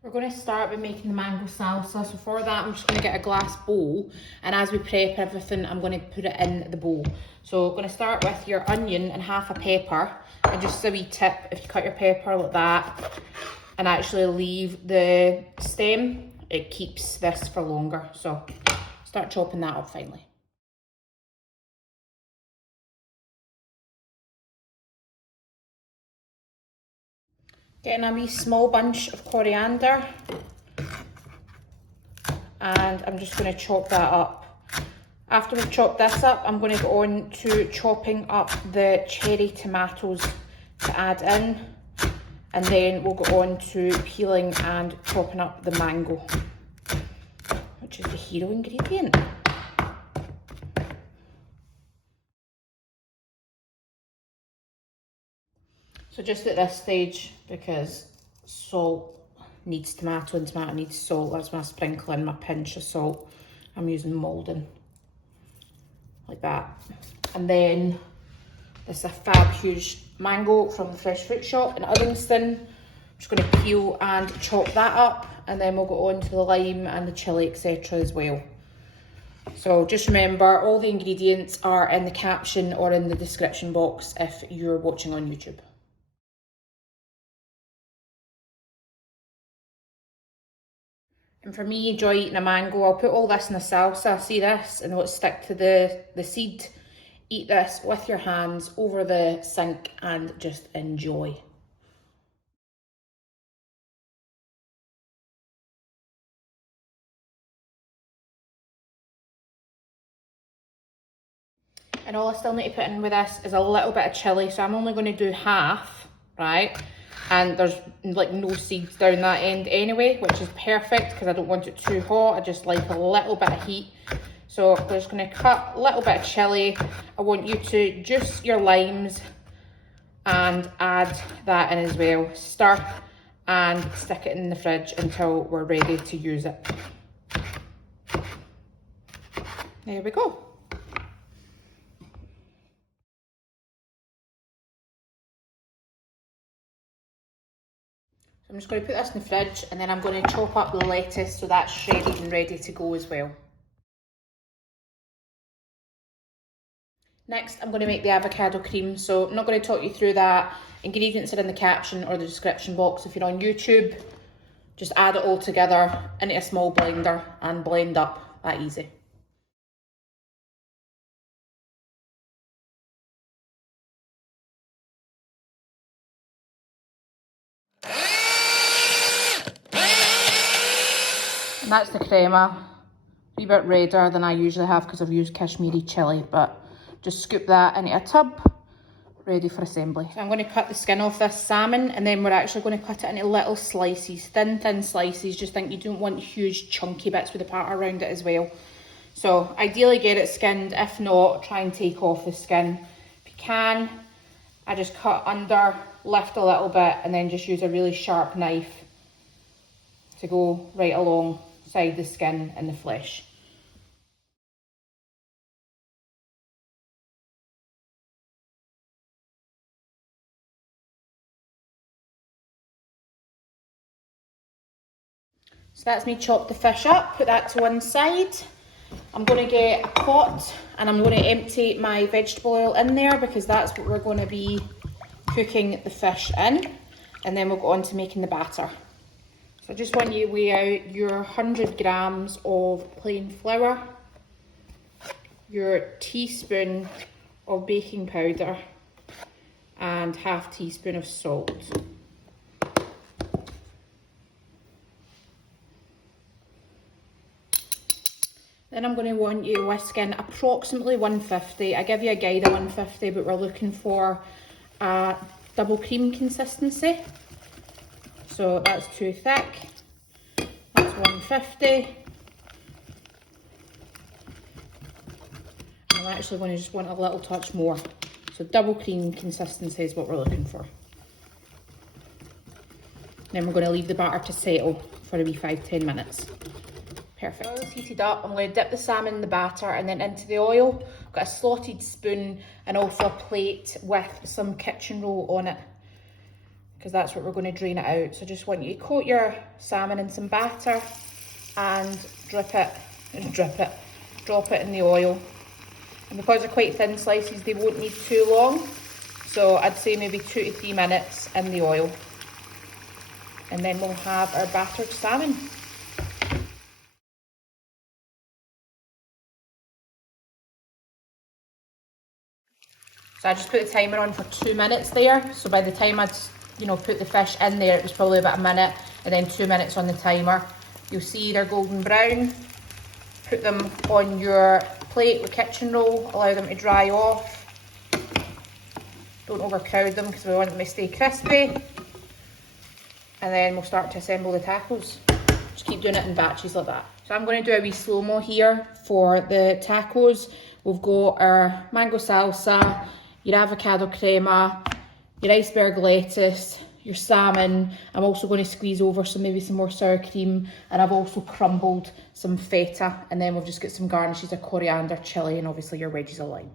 We're going to start by making the mango salsa. So for that, I'm just going to get a glass bowl, and as we prep everything, I'm going to put it in the bowl. So we're going to start with your onion and half a pepper, and just a wee tip, if you cut your pepper like that and actually leave the stem, it keeps this for longer. So start chopping that up finely. Getting a wee small bunch of coriander, and I'm just going to chop that up. After we've chopped this up, I'm going to go on to chopping up the cherry tomatoes to add in, and then we'll go on to peeling and chopping up the mango, which is the hero ingredient. So just at this stage, because salt needs tomato and tomato needs salt, that's when I sprinkle in my pinch of salt. I'm using Maldon, like that. And then this is a fab huge mango from the fresh fruit shop in Uddingston. I'm just going to peel and chop that up, and then we'll go on to the lime and the chilli, etc. as well. So just remember, all the ingredients are in the caption or in the description box if you're watching on YouTube. And for me, enjoy eating a mango. I'll put all this in a salsa, see this, and it'll stick to the seed. Eat this with your hands over the sink and just enjoy. And all I still need to put in with this is a little bit of chilli. So I'm only going to do half, right? And there's like no seeds down that end anyway, which is perfect because I don't want it too hot. I just like a little bit of heat. So we're just going to cut a little bit of chilli. I want you to juice your limes and add that in as well. Stir and stick it in the fridge until we're ready to use it. There we go. I'm just going to put this in the fridge, and then I'm going to chop up the lettuce so that's shredded and ready to go as well. Next, I'm going to make the avocado cream. So I'm not going to talk you through that. Ingredients are in the caption or the description box. If you're on YouTube, just add it all together into a small blender and blend up. That easy. And that's the crema. A wee bit redder than I usually have because I've used Kashmiri chilli, but just scoop that into a tub, ready for assembly. So I'm going to cut the skin off this salmon, and then we're actually going to cut it into little slices, thin slices. Just think you don't want huge chunky bits with the part around it as well. So ideally get it skinned. If not, try and take off the skin. If you can, I just cut under, lift a little bit, and then just use a really sharp knife to go right alongside the skin and the flesh. So that's me chopped the fish up, put that to one side. I'm going to get a pot and I'm going to empty my vegetable oil in there because that's what we're going to be cooking the fish in. And then we'll go on to making the batter. So I just want you to weigh out your 100 grams of plain flour, your teaspoon of baking powder, and half teaspoon of salt. Then I'm going to want you to whisk in approximately 150. I give you a guide of 150, but we're looking for a double cream consistency. So that's too thick. That's 150. I'm actually going to just want a little touch more. So double cream consistency is what we're looking for. Then we're going to leave the batter to settle for a wee 5-10 minutes. Perfect. Oil's heated up. I'm going to dip the salmon in the batter and then into the oil. I've got a slotted spoon and also a plate with some kitchen roll on it. because that's what we're going to drain it out. So I just want you to coat your salmon in some batter and drop it in the oil. And because they're quite thin slices, they won't need too long. So I'd say maybe 2 to 3 minutes in the oil. And then we'll have our battered salmon. So I just put the timer on for 2 minutes there. So by the time I'd, put the fish in there, it was probably about a minute, and then 2 minutes on the timer. You'll see they're golden brown. Put them on your plate with kitchen roll, allow them to dry off. Don't overcrowd them because we want them to stay crispy. And then we'll start to assemble the tacos. Just keep doing it in batches like that. So I'm going to do a wee slow-mo here for the tacos. We've got our mango salsa, your avocado crema, your iceberg lettuce, your salmon. I'm also going to squeeze over maybe some more sour cream, and I've also crumbled some feta, and then we've just got some garnishes of coriander, chilli, and obviously your wedges of lime.